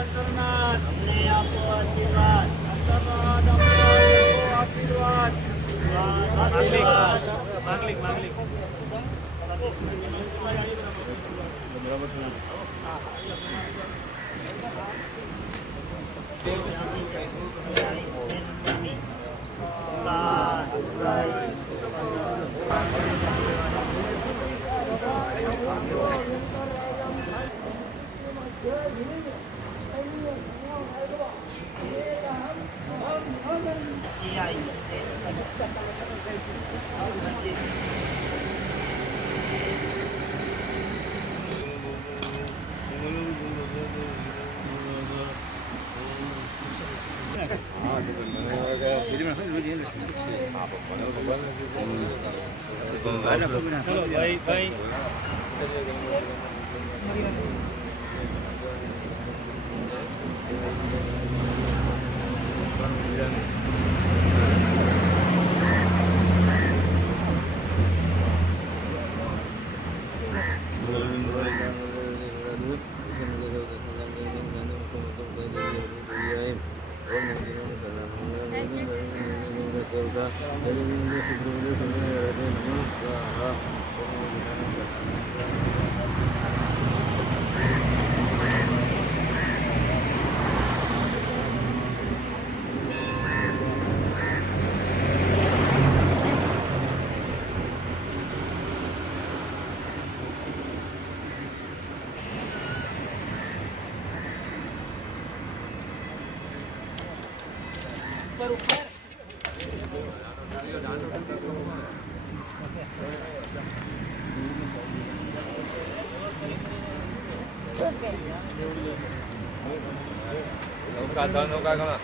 અંતરનાથ અમને આપો આશીર્વાદ અંતરનાથ અમને આપો આશીર્વાદ આશીર્વાદ માંગલિક માંગલિક चलो भाई भाई नौका कहाँ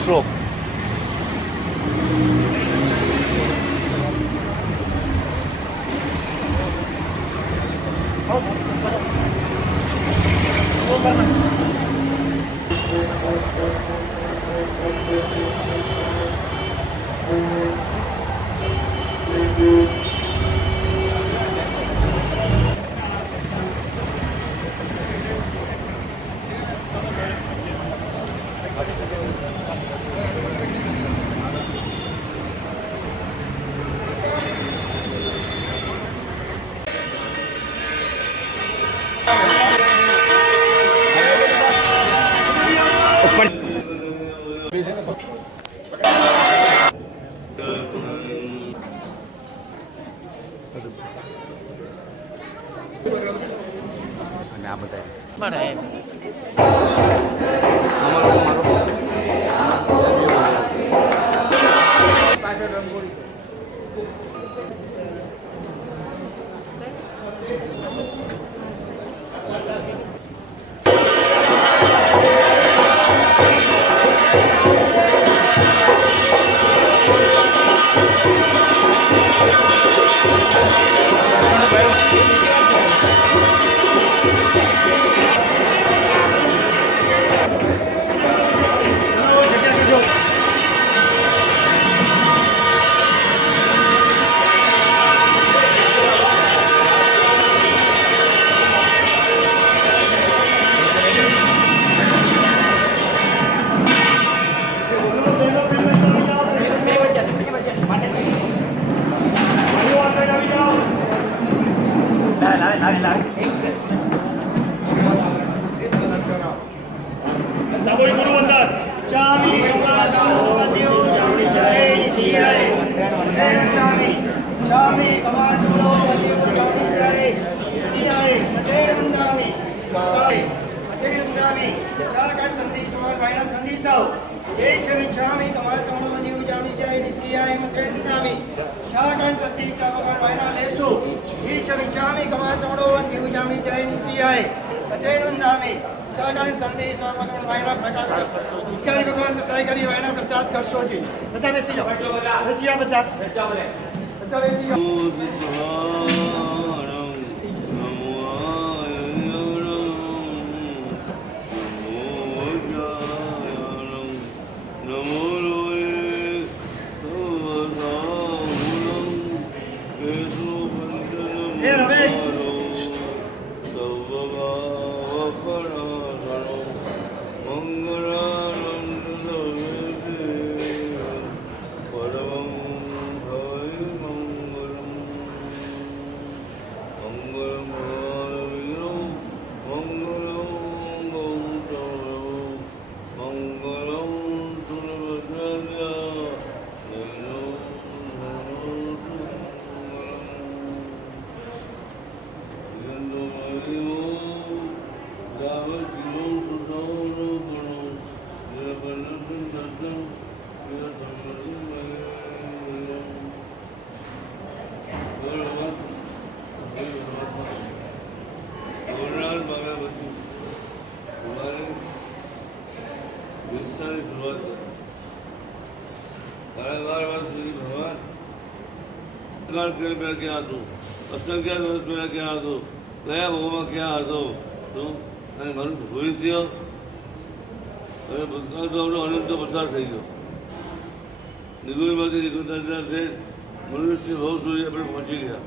Шок. આ બધા mana em સાબોડી ગુરુ વંદન ચામી કમાસો દેવ ચામી જય સિયાય ચામી ચામી કમાસો દેવ ચામી જય સિયાય મતેરંદામી ચાય મતેરંદામી ચાકણ સંદેશ સવાર ભાઈના સંદેશાઓ જય છવી ચામી કમાસો દેવ ચામી જય સિયાય મતેરંદામી ચાકણ સંદેશ સવાર ભાઈના લેસો જય છવી ચામી કમાસો દેવ ચામી જય સિયાય મતેરંદામી સહકારી સંદેશ ભગવાન ભાઈના પ્રકાશ કરશો ઇસ્કારી ભગવાન પ્રસાય કરી ભાઈના પ્રસાદ કરશો જી બધા બેસી જાઓ બેસી જાઓ બધા બેસી જાઓ એ રમેશ ક્યાં હતું અસંખ્ય વર્ષ પહેલા ક્યાં હતો કયા ભાવમાં ક્યાં હતો તું અને ઘણું ભૂલી થયો હવે ભૂતકાળ તો આપણો અનંત પસાર થઈ ગયો નિગુણમાંથી નિગુણતા મનુષ્ય ભાવ સુધી આપણે પહોંચી ગયા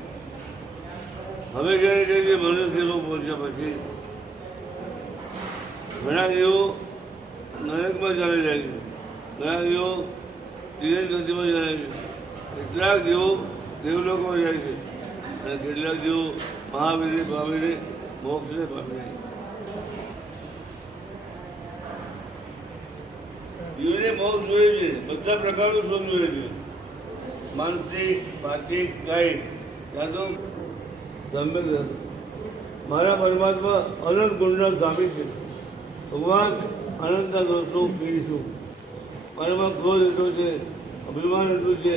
હવે ક્યારે કહીએ મનુષ્ય ભાવ પહોંચ્યા પછી ઘણા જીવો નરકમાં ચાલી જાય છે ઘણા જીવો તિરંજ ગતિમાં જાય છે કેટલાક જીવો દેવલોકમાં જાય છે અને કેટલાક જેઓ મહાવીરે પામીને મોક્ષને પામી જીવને મોક્ષ જોઈએ છે બધા પ્રકારનું સુખ જોઈએ છે માનસિક પાચિક કાયિક ત્યાં તો સમ્યક રહેશે મારા પરમાત્મા અનંત ગુણના સ્વામી છે ભગવાન અનંતના દોષો પીડીશું મારામાં ક્રોધ એટલો છે અભિમાન એટલું છે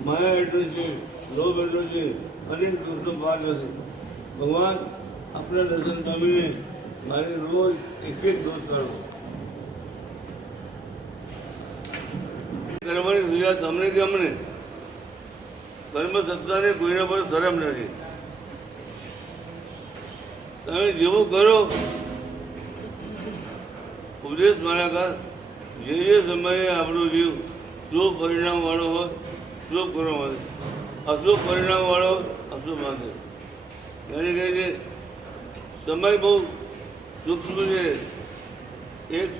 માયા એટલું છે લોભ એટલો છે અનેક દોષનો પાર નથી ભગવાન આપણા દર્શન પામીને મારે રોજ એક એક દોષ કરો કર્મની સજા તમને કે અમને કર્મ સત્તાને કોઈના પર શરમ નથી તમે જેવું કરો ઉપદેશ મારાકાર જે સમયે આપણો જીવ શુભ પરિણામવાળો હોય શુભ કરવા માંગે અશુભ પરિણામવાળો અશુભ માંગે એને કહે છે સમય બહુ સૂક્ષ્મ છે એક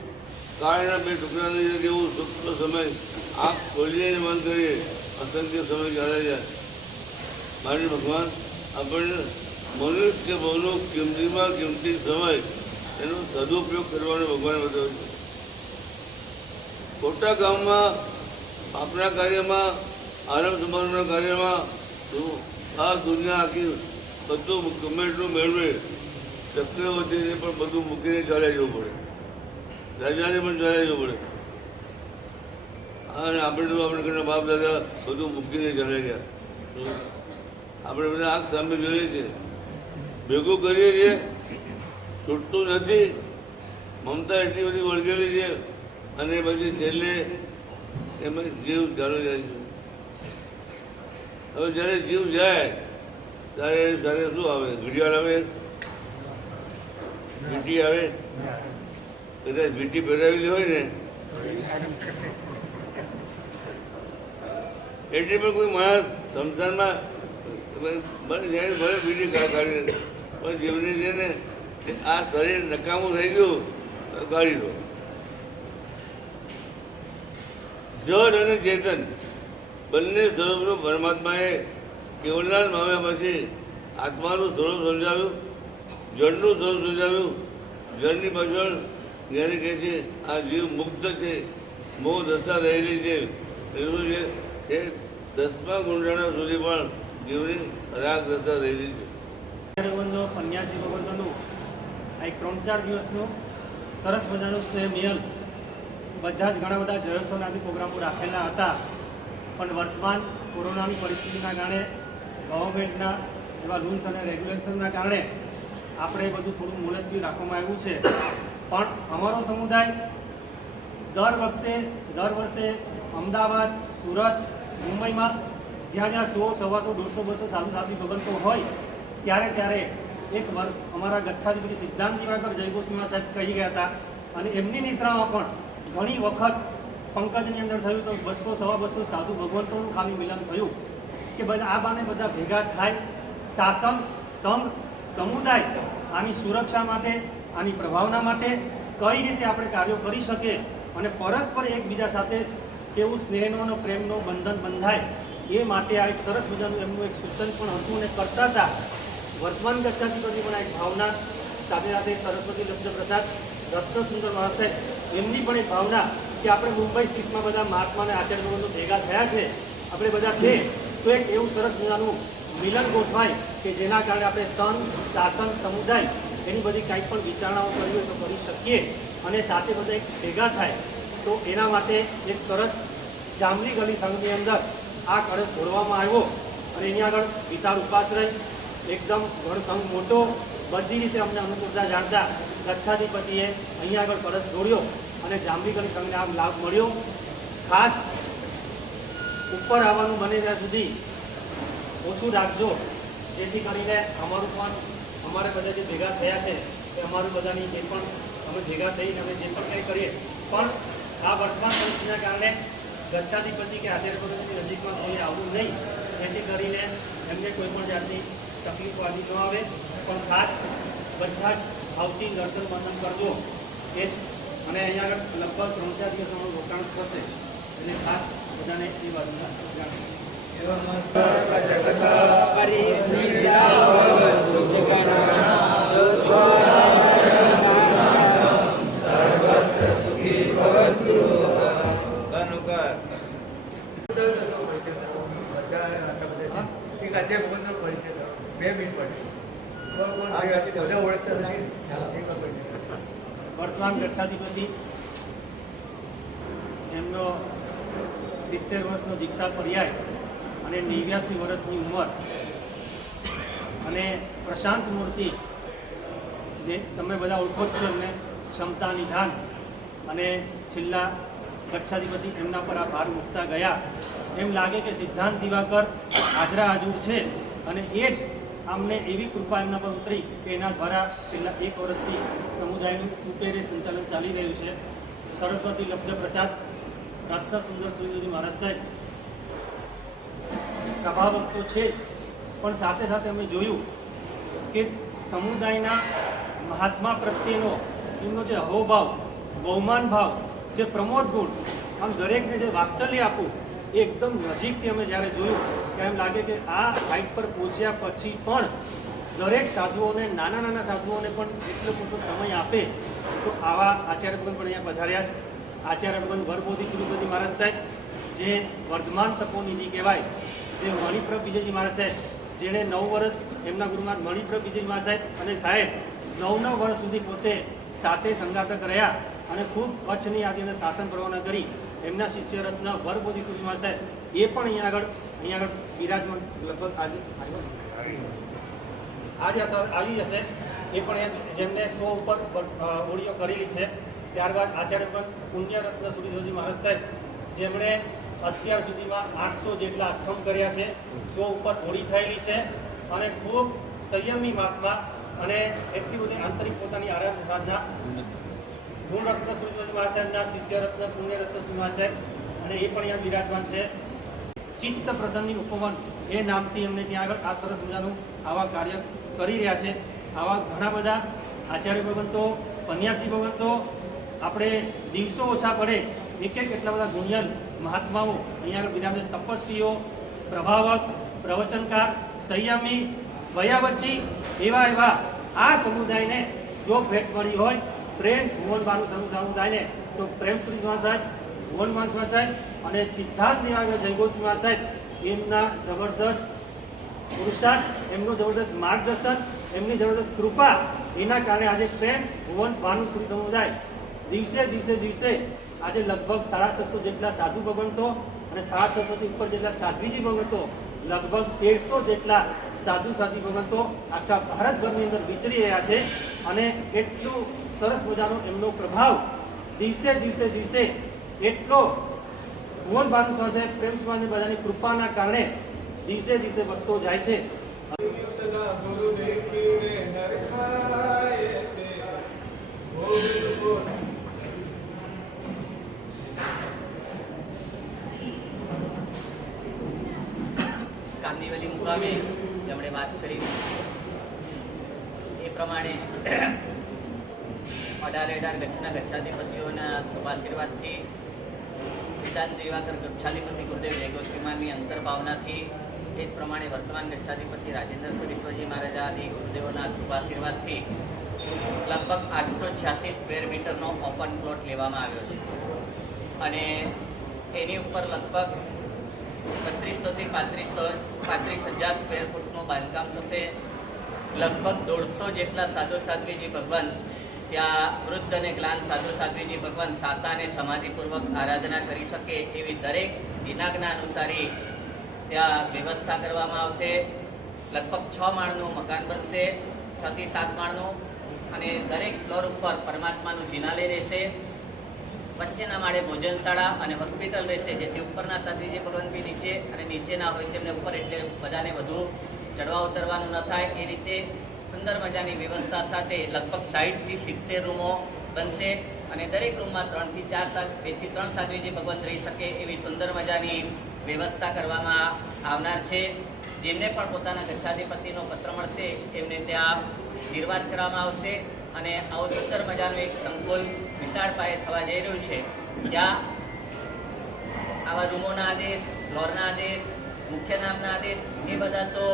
કાળના બે ટુકડાની જગ્યાએ એવું સૂક્ષ્મ સમય આંખ ખોલીને મન કરીએ અસંખ્ય સમય ચાલે જાય મારી ભગવાન આપણને મનુષ્ય બહુનો કિંમતીમાં કિંમતી સમય એનો સદુપયોગ કરવાનો ભગવાન બતાવ્યો છે ખોટા કામમાં આપણા કાર્યમાં આરંભ સંભાળના કાર્યમાં આ દુનિયા આખી બધું ગમે એટલું મેળવે ચક્રવર્તીને પણ બધું મૂકીને ચાલ્યા જવું પડે રાજાને પણ ચાલ્યા જવું પડે અને આપણે તો આપણે ઘણા બાપ દાદા બધું મૂકીને ચાલ્યા ગયા આપણે બધા આંખ સામે જોઈએ છે ભેગું કરીએ છીએ, છૂટતું નથી. મમતા એટલી બધી વળગેલી છે અને પછી છેલ્લે એમાં જીવ ચાલુ જાય છે. હવે જ્યારે જીવ જાય ત્યારે સાથે શું આવે? ઘડિયાળ આવે, વીંટી આવે. કદાચ વીંટી પહેરાવેલી હોય ને એટલે પણ કોઈ માણસ સંસારમાં ભલે વીંટી કાઢી પણ જીવને છે ને આ શરીર નકામું થઈ ગયું કાઢી દો. જડ અને ચેતન બંને સ્વરૂપનું પરમાત્માએ કેવલનાથ પામ્યા પછી આત્માનું સ્વરૂપ સમજાવ્યું, જળનું સ્વરૂપ સમજાવ્યું. જળની પાછળ જ્યારે કહે છે આ જીવ મુક્ત છે, મોહ દશા રહેલી છે, એવું છે તે 10મા ગુંડાણા સુધી પણ જીવની રાગ દશા રહેલી છે. પન્યાસી ભગવંતોનું આ એક 3-4 દિવસનું સરસ મજાનું સ્નેહ મિલન બધા જ ઘણા બધા જયોત્સવના પ્રોગ્રામો રાખેલા હતા, પણ વર્તમાન કોરોનાની પરિસ્થિતિના કારણે ગવર્મેન્ટના એવા રૂલ્સ અને રેગ્યુલેશનના કારણે આપણે બધું થોડું મુલતવી રાખવામાં આવ્યું છે. પણ અમારો સમુદાય દર વર્ષે અમદાવાદ, સુરત, મુંબઈમાં જ્યાં જ્યાં 100, 125, 150, 200 સાધુ સાધ્વી ભગવંતો હોય ત્યારે એક અમારા ગચ્છાધિપતિ સિદ્ધાંત દિવાકર જયગોસ્વામી સાહેબ કહી ગયા હતા અને એમની નિશ્રામાં પણ ઘણી વખત પંકજની અંદર થયું તો 200, 250 સાધુ ભગવંતોનું ખાલી મિલન થયું કે બધા આ બાને બધા ભેગા થાય, શાસન સમુદાય આની સુરક્ષા માટે, આની પ્રભાવના માટે કઈ રીતે આપણે કાર્યો કરી શકીએ અને પરસ્પર એકબીજા સાથે કેવું સ્નેહનો અને પ્રેમનો બંધન બંધાય એ માટે આ એક સરસ મજાનું એમનું એક સૂચન પણ હતું અને કરતા હતા. વર્તમાન ગચ્છાધિપતિ પણ એક ભાવના, સાથે સાથે સરસ્વતી લબ્ધ પ્રસાદ રત્ન સુંદર મહારાજ એમની પણ એક ભાવના કે આપણે મુંબઈ સ્થિતમાં બધા મહાત્મા અને આચાર્ય ભગવંતો ભેગા થયા છે, આપણે બધા છે તો એક એવું સરસ મજાનું મિલન ગોઠવાય કે જેના કારણે આપણે શાસન, સમુદાય એની બધી કાંઈ પણ વિચારણાઓ કરવી હોય તો કરી શકીએ અને સાથે બધા એક ભેગા થાય. તો એના માટે એક સરસ જાંબલી ગલી સંઘની અંદર આ કળશ જોડવામાં આવ્યો અને એની આગળ વિશાળ ઉપાશ્રય, એકદમ ઘણો સંઘ મોટો, બધી રીતે અમને અનુકૂળતા જાણતા ગચ્છાધિપતિએ અહીંયા આગળ કળશ જોડ્યો અને જાંબલી ગલી સંઘને આ લાભ મળ્યો. ખાસ ઉપર આવવાનું બને ત્યાં સુધી ઓછું રાખજો, જેથી કરીને અમારું પણ અમારે બધા જે ભેગા થયા છે એ અમારું બધાની જે પણ અમે ભેગા થઈને અમે જે પણ કંઈ કરીએ પણ આ વર્તમાન પરિસ્થિતિના કારણે ગચ્છાધિપતિ કે આચાર્ય ભગવંતોની નજીકમાં કોઈ આવવું નહીં, જેથી કરીને એમને કોઈ પણ જાતની તકલીફો આવી ન આવે. પણ ખાસ બધા જ આવતી દર્શન બંધન કરજો એ જ. અને અહીંયા આગળ લગભગ 3-4 દિવસ અમારું રોકાણ થશે એટલે ખાસ બધાને એ બાજુના જાણે. વર્તમાન ગચ્છાધિપતિ એમનો 70 વર્ષનો દીક્ષા પર્યાય અને 89 વર્ષની ઉંમર અને પ્રશાંત મૂર્તિ ને તમે બધા ઓળખો જ છો એમને, ક્ષમતા નિધાન અને છેલ્લા ગચ્છાધિપતિ એમના પર આ ભાર મૂકતા ગયા. એમ લાગે કે સિદ્ધાંત દિવાકર હાજરા હાજર છે અને એ જ આમને એવી કૃપા એમના પર ઉતરી કે એના દ્વારા છેલ્લા 1 વર્ષથી સમુદાયનું સુપેરે સંચાલન ચાલી રહ્યું છે. સરસ્વતી લબ્ધ પ્રસાદ રત્ન સુંદર સુરજી મહારાજ સાહેબ પ્રભાવક તો છે જ, પણ સાથે સાથે અમે જોયું કે સમુદાયના મહાત્મા પ્રત્યેનો એમનો જે અહોભાવ, બહુમાન ભાવ, જે પ્રમોદ ગુણ, આમ દરેકને જે વાત્સલ્ય આપવું એ એકદમ નજીકથી અમે જ્યારે જોયું કે એમ લાગે કે આ હાઈટ પર પહોંચ્યા પછી પણ દરેક સાધુઓને, નાના નાના સાધુઓને પણ એટલો મોટો સમય આપે. તો આવા આચાર્ય ભગવંત પણ અહીંયા પધાર્યા છે. આચાર્ય ભગવંત વરબોધી સુરજી મહારાજ સાહેબ જે વર્ધમાન તપોનિધિ કહેવાય, જે મણિપ્રભ વિજયજી મહારાજ સાહેબ જેણે 9 વર્ષ એમના ગુરુમાં મણિપ્રભ વિજયજી મહારાજ સાહેબ અને સાહેબ 9 વર્ષ સુધી પોતે સાથે સંગાતક રહ્યા અને ખૂબ કચ્છની આદિને શાસન પરવાના કરી. એમના શિષ્ય રત્ન વરબોધી સુરજી મહારાજ સાહેબ એ પણ અહીંયા આગળ બિરાજમાન લગભગ આજે આવ્યો આજે આવી જશે એ પણ જેમને 100 ઉપર ઓડિયો કરેલી છે. ત્યારબાદ આચાર્ય પુણ્યરત્ન સુરીશ્વરજી મહારાજ સાહેબ જેમણે અત્યાર સુધીમાં 800 જેટલા અઠમ કર્યા છે, 100 ઉપર હોળી થયેલી છે અને ખૂબ સંયમી મહાત્મા અને એટલી બધી આંતરિક પોતાની આરાધના ગુણરત્ન સુરીશ્વરજી મહારાજ સાહેબના શિષ્યરત્ન પુણ્યરત્ન શ્રી મહારાજ સાહેબ અને એ પણ અહીંયા બિરાજમાન છે. ચિત્ત પ્રસન્ની ઉપવન એ નામથી એમને ત્યાં આગળ આ સરસ મજાનું આવા કાર્ય કરી રહ્યા છે. આવા ઘણા બધા આચાર્ય ભગવંતો, પન્યાસી ભગવંતો, આપણે દિવસો ઓછા પડે કેટલા બધા ગુણ્યન મહાત્માઓ અહીંયા આગળ બિરાજે. તપસ્વીઓ, પ્રભાવક, પ્રવચનકાર, સંયમી, વયાવચ્ચી એવા આ સમુદાયને જો ભેટ મળી હોય પ્રેમ ભુવન બાનુ સમુદાયને તો પ્રેમ સુરી સાહેબ, ભુવન બાનુ સાહેબ અને સિદ્ધાર્થ દેવાગર જયગોસ્વામી મહારાજ સાહેબ એમના જબરદસ્ત પુરુષાર્થ, એમનું જબરદસ્ત માર્ગદર્શન, એમની જબરદસ્ત કૃપા એના કારણે આજે પ્રેમ ભુવન ભાનુ સુરી સમુદાય દિવસે આજે લગભગ 650 જેટલા સાધુ ભગવંતો અને 650 થી ઉપર જેટલા સાધ્વીજી ભગવંતો, લગભગ 1300 જેટલા સાધુ સાધ્વી ભગવંતો આખા ભારતભરની અંદર વિચરી રહ્યા છે. અને એટલું સરસ મજાનો એમનો પ્રભાવ દિવસે એટલો ભુવન ભાનુ સાહેબ, પ્રેમ સમાજને બધાની કૃપાના કારણે દિવસે વધતો જાય છે. સદા ગુરુ દેખીને હરખાય છે. કામનીવલી મુકામે જેમણે વાત કરી એ પ્રમાણે 18 ગચ્છના ગચ્છાધિપતિઓના શુભાશીર્વાદથી વિધાન દેવાકર ગચ્છાધિપતિ ગુરુદેવ જયગોસ્વામીની અંતર્ભાવનાથી એ જ પ્રમાણે વર્તમાન ગચ્છાધિપતિ રાજેન્દ્ર સુરીશ્વરજી મહારાજ આદિ ગુરુદેવોના શુભાશીર્વાદથી લગભગ 886 સ્ક્વેર મીટરનો ઓપન પ્લોટ લેવામાં આવ્યો છે અને એની ઉપર લગભગ 3200 થી 35,000 સ્ક્વેર ફૂટનું બાંધકામ થશે. લગભગ 150 જેટલા સાધુ સાધ્વીજી ભગવાન ત્યાં વૃદ્ધ અને જ્ઞાન સાધુ સાધ્વીજી ભગવાન સાતા અને સમાધિપૂર્વક આરાધના કરી શકે એવી દરેક દિનાજ્ઞા અનુસારી ત્યાં વ્યવસ્થા કરવામાં આવશે. લગભગ 6 માળનું મકાન બનશે, 6 થી 7 માળનું, અને દરેક ફ્લોર ઉપર પરમાત્માનું જિનાલય રહેશે. વચ્ચેના માળે ભોજનશાળા અને હોસ્પિટલ રહેશે, જેથી ઉપરના સાધ્વીજી ભગવાન બી નીચે અને નીચેના હોય તેમને ઉપર, એટલે બધાને વધુ ચડવા ઉતરવાનું ન થાય એ રીતે સુંદર મજાની વ્યવસ્થા સાથે લગભગ 60 થી 70 રૂમો બનશે અને દરેક રૂમમાં 2 થી 3 સાધ્વીજી ભગવાન રહી શકે એવી સુંદર મજાની વ્યવસ્થા કરવામાં આવનાર છે. જેમને પણ પોતાના ગચ્છાધિપતિનો પત્ર મળશે એમને ત્યાં નિર્વાસ કરવામાં આવશે અને આવું સુંદર મજાનું એક સંકુલ વિશાળ પાયે થવા જઈ રહ્યું છે. ત્યાં આવા રૂમોના આદેશ, ફ્લોરના આદેશ, મુખ્ય નામના આદેશ એ બધા તો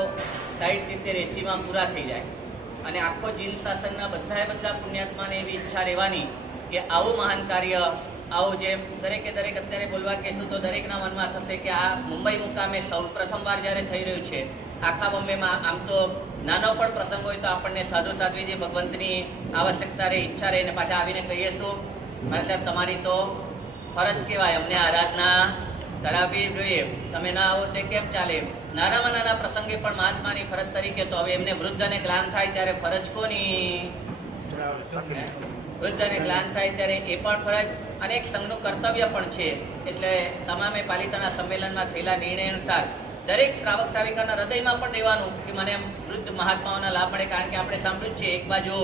60-70-80માં પૂરા થઈ જાય અને આખો જીન શાસનના બધા પુણ્યાત્માને એવી ઈચ્છા રહેવાની કે આવું મહાન કાર્ય, આવું જે દરેકે અત્યારે બોલવા કહેશું તો દરેકના મનમાં થશે કે આ મુંબઈ મુકામે સૌ પ્રથમવાર જ્યારે થઈ રહ્યું છે. આખા બોમ્બેમાં આમ તો નાનો પણ પ્રસંગ હોય તો આપણને સાધુ સાધ્વીજી ભગવંતની આવશ્યકતા રહે, ઈચ્છા રહે, અને પાછા આવીને કહીએ શું, મારા સાહેબ તમારી તો ફરજ કહેવાય, અમને આરાધના કરાવવી જોઈએ, તમે ના આવો તે કેમ ચાલે. નાનામાં નાના પ્રસંગે પણ મહાત્માની ફરજ તરીકે તો હવે એમને વૃદ્ધ અને જ્ઞાન થાય ત્યારે ફરજ કોની? વૃદ્ધ અને જ્ઞાન થાય ત્યારે એ પણ ફરજ અને એક સંઘનું કર્તવ્ય પણ છે. એટલે તમામે પાલિતાના સંમેલનમાં થયેલા નિર્ણય અનુસાર દરેક શ્રાવક શ્રાવિકાના હૃદયમાં પણ રહેવાનું કે મને વૃદ્ધ મહાત્માઓના લાભ મળે. કારણ કે આપણે સાંભળ્યું છે એક બાજુ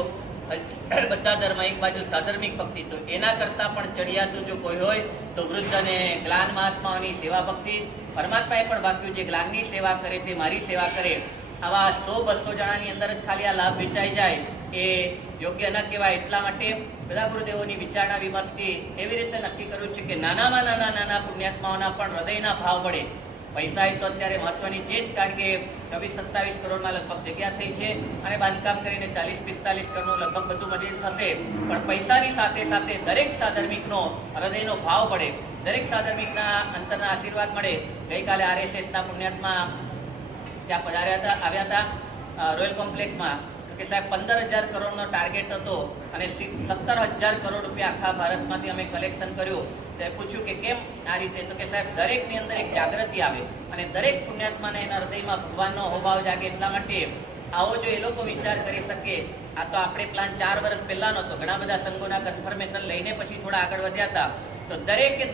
બધા ધર્મ, એક બાજુ સાધર્મિક ભક્તિ, તો એના કરતાં પણ ચડિયાતું જો કોઈ હોય તો વૃદ્ધ અને જ્ઞાન મહાત્માઓની સેવા ભક્તિ. પરમાત્માએ પણ વાક્યું છે જ્ઞાનની સેવા કરે તે મારી સેવા કરે. આવા 100-200 જણાની અંદર જ ખાલી આ લાભ વેચાઈ જાય એ યોગ્ય ન કહેવાય. એટલા માટે બધા ગુરુદેવોની વિચારણા વિમર્શથી એવી રીતે નક્કી કર્યું છે કે નાનામાં નાના પુણ્યાત્માઓના પણ હૃદયના ભાવ વડે, પૈસા એ તો અત્યારે મહત્વની છે જ, કારણ કે 27-27 કરોડમાં લગભગ જગ્યા થઈ છે અને બાંધકામ કરીને 40-45 કરોડનું લગભગ બધું મટીરિયલ થશે. પણ પૈસાની સાથે સાથે દરેક સાધર્મિકનો હૃદયનો ભાવ મળે, દરેક સાધર્મિકના અંતરના આશીર્વાદ મળે. ગઈકાલે RSSના પુણ્યાત્મા ત્યાં આવ્યા હતા રોયલ કોમ્પ્લેક્સમાં, તો કે સાહેબ 15,000 કરોડનો ટાર્ગેટ હતો અને 17,000 કરોડ રૂપિયા આખા ભારતમાંથી અમે કલેક્શન કર્યું. તો પૂછ્યું કે કેમ આ રીતે, તો કે સાહેબ દરેકની અંદર એક જાગૃતિ આવે અને દરેક પુણ્યાત્માને એના હૃદયમાં ભગવાનનો હોભાવ જાગે. એટલા માટે આવો જો એ લોકો વિચાર કરી શકે. આ તો આપણે પ્લાન 4 વર્ષ પહેલાનો હતો. ઘણા બધા સંઘોના કન્ફર્મેશન લઈને પછી થોડા આગળ વધ્યા હતા. તો દરેકે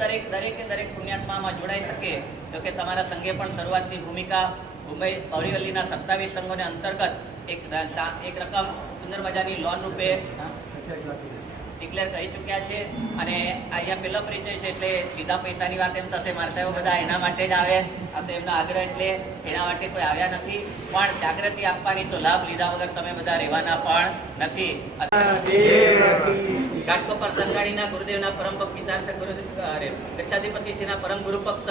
પુણ્યાત્મામાં જોડાઈ શકે. તો કે તમારા સંઘે પણ શરૂઆતની ભૂમિકા મુંબઈ બોરીવલીના 27 સંઘોને અંતર્ગત એક રકમ સુંદર મજાની લોન રૂપે ડિક્લેર કરી ચૂક્યા છે. અને અહીંયા પહેલો પરિચય છે એટલે સીધા પૈસાની વાત એમ થશે મારા સાહેબ બધા એના માટે જ આવે. આ તો એમના આગ્રહ એટલે એના માટે કોઈ આવ્યા નથી. પણ જાગૃતિ આપવાની તો લાભ લીધા વગર તમે બધા રહેવાના પણ નથી. ઘાટકોપર સંઘાણીના ગુરુદેવના પરમ ભક્તિતાર્થ ગુરુ ગચ્છાધિપતિશ્રીના પરમ ગુરુ ભક્ત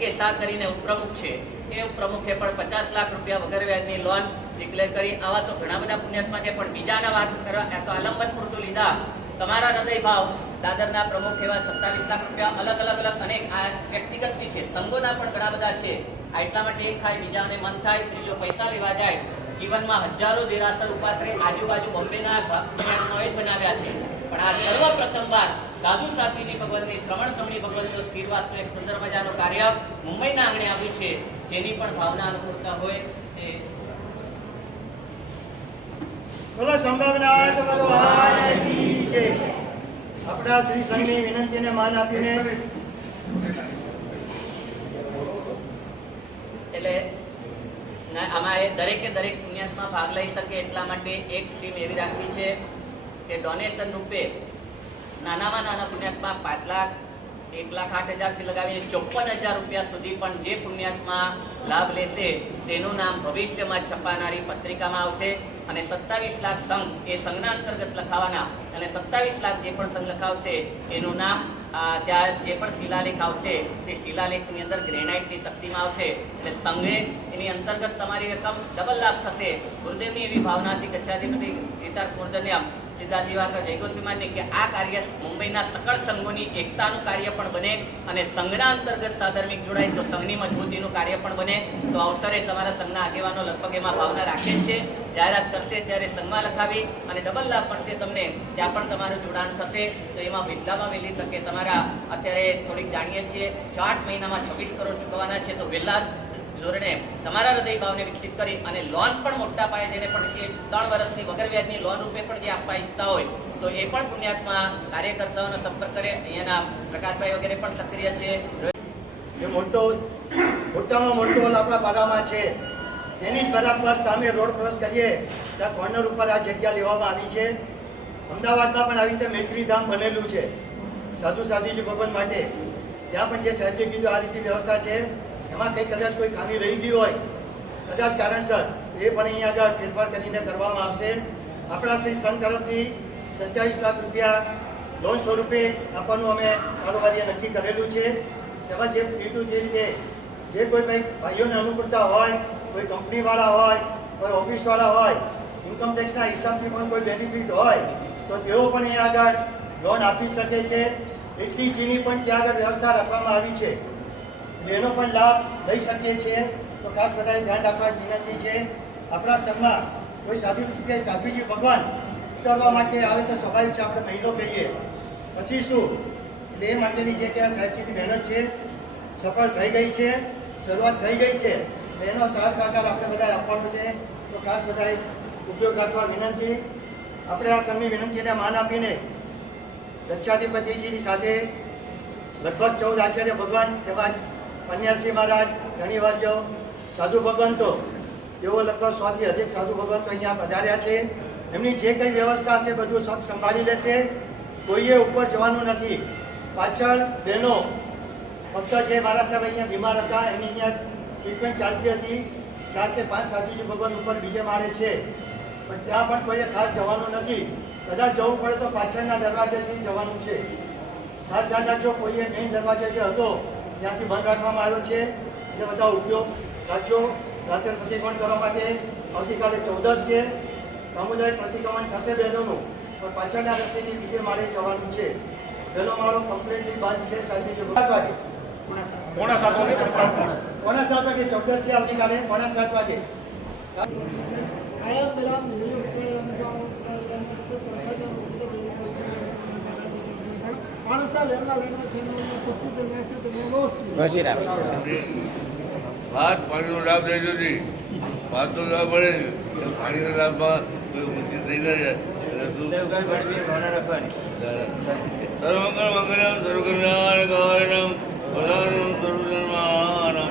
કે શાહ કરીને ઉપપ્રમુખ છે. એ ઉપપ્રમુખે પણ 50 લાખ રૂપિયા વગર વ્યાજની લોન ડિક્લેર કરી. આવા તો ઘણા બધા પુણ્યાત્મા છે. પણ બીજાના વાત કરવા તો આલંબન પૂરતું લીધા. તમારા હૃદય ભાવ દાદરના પ્રમુખ એવા 27 લાખ રૂપિયા અલગ અનેક આ વ્યક્તિગત બી છે, સંઘોના પણ ઘણા બધા છે. આ એટલા માટે એક થાય, બીજાને મન થાય, ત્રીજો પૈસા લેવા જાય. જીવનમાં હજારો દેરાસર ઉપાસરે આજુબાજુ બોમ્બેના પુણ્યાત્માઓએ જ બનાવ્યા છે. પણ આ સર્વપ્રથમવાર સાધુ સાધ્વીની ભગવતની શ્રવણ સમણી ભગવતનું સ્થિરવાસનું એક સુંદર મજાનું કાર્ય મુંબઈના આંગણે આવ્યું છે. જેની પણ ભાવના અનુકૂળતા હોય તે બોલો સંભાવનાથ ભગવાન કી જય. આપણા શ્રી સંઘની વિનંતીને માન આપીને એટલે આમાં એ દરેક પુણ્યાસમાં ભાગ લઈ શકે એટલા માટે એક થીમ એવી રાખી છે કે ડોનેશન રૂપે નાનામાં નાના પુણ્યાત્મા 5 લાખ 1,08,000 થી લગાવીને 54,000 રૂપિયા સુધી પણ જે પુણ્યાત્મા લાભ લેશે તેનું નામ ભવિષ્યમાં છપાનારી પત્રિકામાં આવશે. અને 27 લાખ સંઘ એ સંઘના અંતર્ગત લખાવાના. અને 27 લાખ જે પણ સંઘ લખાવશે એનું નામ ત્યાં જે પણ શિલાલેખ આવશે તે શિલાલેખની અંદર ગ્રેનાઇટની તકતીમાં આવશે. એટલે સંઘે એની અંતર્ગત તમારી રકમ ડબલ લાભ થશે. ગુરુદેવની એવી ભાવના હતી ગચ્છાધિપતિ ગીતાર્થ મૂર્ધન્યમ સિદ્ધાર્થ દિવાકર જયગોસ્વામીની કે આ કાર્ય મુંબઈના સકળ સંઘોની એકતાનું કાર્ય પણ બને અને સંઘના અંતર્ગત સાધર્મિક જોડાય તો સંઘની મજબૂતીનું કાર્ય પણ બને. તો અવસરે તમારા સંઘના આગેવાનો લગભગ એમાં ભાવના રાખે જ છે. જાહેરાત કરશે ત્યારે સંઘમાં લખાવી અને ડબલ લાભ મળશે તમને. ત્યાં પણ તમારું જોડાણ થશે. તો એમાં વહેલામાં વહેલી તકે તમારા અત્યારે થોડીક જાણીએ છીએ 8 મહિનામાં 26 કરોડ ચૂકવવાના છે. તો વહેલા ધોરણે તમારા હૃદય ભાવને વિકસિત કરી અને લોન પણ મોટા પાયે જેને પણ જે 3 વર્ષની વગર વ્યાજની લોન રૂપે પણ જે આપવા ઈચ્છતા હોય તો એ પણ પુણ્યાત્મા કાર્યકર્તાઓનો સંપર્ક કરે. અહીંયાના પ્રકાશભાઈ વગેરે પણ સક્રિય છે. જે મોટામાં મોટો આપણા બાગામાં છે તેની જ બરાબર સામે રોડ ક્રોસ કરીએ ત્યાં કોર્નર ઉપર આ જગ્યા લેવામાં આવી છે. અમદાવાદમાં પણ આવી રીતે મૈત્રી ધામ બનેલું છે સાધુ સાધ્વીજી ભગવાન માટે. ત્યાં પણ જે સાહેબે કીધું આ રીતે વ્યવસ્થા છે. એમાં કંઈ કદાચ કોઈ ખામી રહી ગઈ હોય કદાચ કારણસર એ પણ અહીંયા આગળ ફેરફાર કરીને કરવામાં આવશે. આપણા શ્રી સંઘ તરફથી 27 લાખ રૂપિયા લોન સ્વરૂપે આપવાનું અમે કારોબારીએ નક્કી કરેલું છે. તેમાં જે પીટું જે રીતે જે કોઈ કંઈક ભાઈઓને અનુકૂળતા હોય, કોઈ કંપનીવાળા હોય, કોઈ ઓફિસવાળા હોય, ઇન્કમ ટેક્સના હિસાબથી પણ કોઈ બેનિફિટ હોય તો તેઓ પણ અહીંયા આગળ લોન આપી શકે છે. એટલી ચીની પણ ત્યાં આગળ વ્યવસ્થા રાખવામાં આવી છે. એનો પણ લાભ લઈ શકીએ છીએ. તો ખાસ બધાએ ધ્યાન રાખવા વિનંતી છે. આપણા સંઘમાં કોઈ સાધ્વીજી ભગવાન ઉતરવા માટે આવે તો સ્વાભાવિક છે આપણે મહિનો કહીએ પછી શું એટલે એ માટેની જે કે સાહેબજીની મહેનત છે સફળ થઈ ગઈ છે, શરૂઆત થઈ ગઈ છે. એનો સાથ સહકાર આપણે બધાએ આપવાનો છે. તો ખાસ બધાએ ઉપયોગ રાખવા વિનંતી. આપણે આ સંઘની વિનંતીને માન આપીને ગચ્છાધિપતિજીની સાથે લગભગ 14 આચાર્ય ભગવાન તેમજ પન્યાશ્રી મહારાજ, ધણીવાર્યો, સાધુ ભગવંતો તેઓ લગભગ 100 થી અધિક સાધુ ભગવંતો અહીંયા પધાર્યા છે. એમની જે કંઈ વ્યવસ્થા છે બધું સબ સંભાળી લેશે. કોઈએ ઉપર જવાનું નથી. પાછળ બહેનો ફક્ત જે મારા સાહેબ અહીંયા બીમાર હતા એમની અહીંયા ટ્રીટમેન્ટ ચાલતી હતી. 4 કે 5 સાધુજી ભગવાન ઉપર બીજે માળે છે પણ ત્યાં પણ કોઈએ ખાસ જવાનું નથી. કદાચ જવું પડે તો પાછળના દરવાજેથી જવાનું છે. ખાસ ધ્યાન રાખજો. કોઈએ મેઇન દરવાજો જે હતો ત્યાંથી બંધ રાખવામાં આવ્યો છે. એટલે બધા ઉપયોગ રાખજો. રાત્રે પ્રતિક્રમણ કરવા માટે આવતીકાલે 14 છે. સામુદાયિક પ્રતિક્રમણ થશે બહેનોનું પણ પાછળના રસ્તેથી બીજે માળે જવાનું છે. પહેલો માળો કમ્પ્લીટલી બંધ છે. સાહેબ 7 વાગે પોણા 7 વાગે 14 છે આવતીકાલે પોણા 7 વાગે. ભાત પાણીનો લાભ લેજો જી. વાત તો જવા પડે કે પાણીના લાભમાં કોઈ ઊંચી થઈ ના જાય એટલે શું સર્વમંગળ મંગલમ સર્વકલ્યાણ કારણમ પ્રધાનમ સર્વધર્માણામ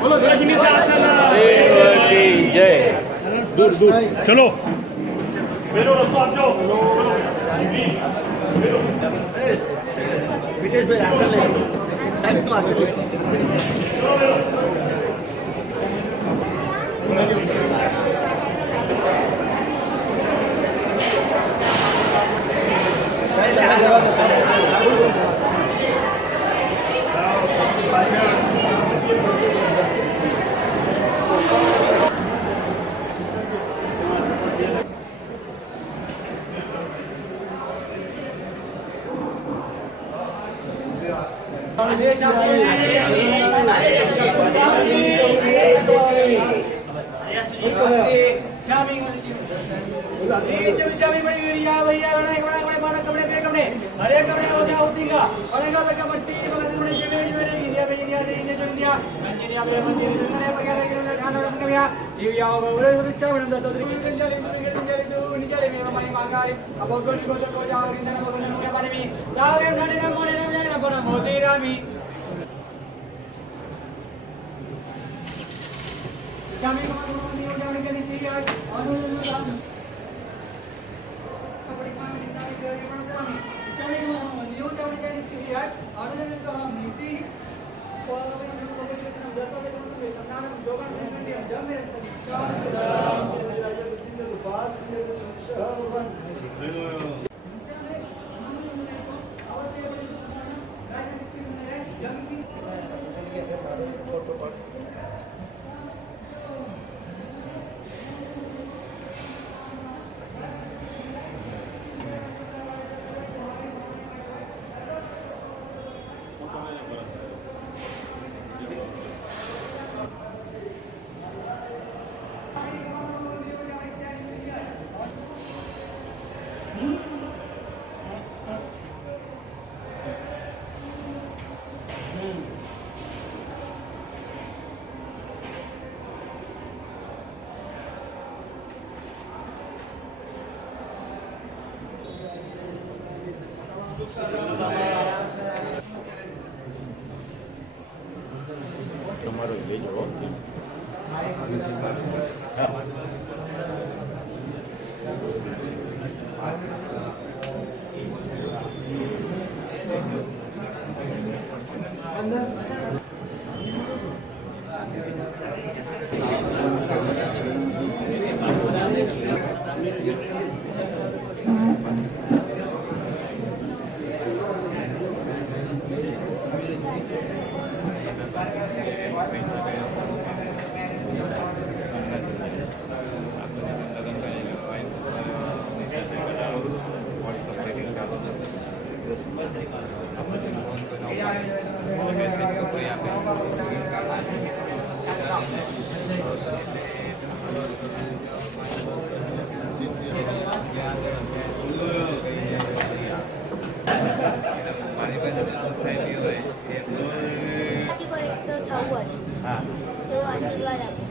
બોલો ધ્વજની શાસના દેવકી જય. ચલો પેલો રસ્તો આપજો તમારો લઈ જાઓ. તો થવું જ એવો આશીર્વાદ આપો.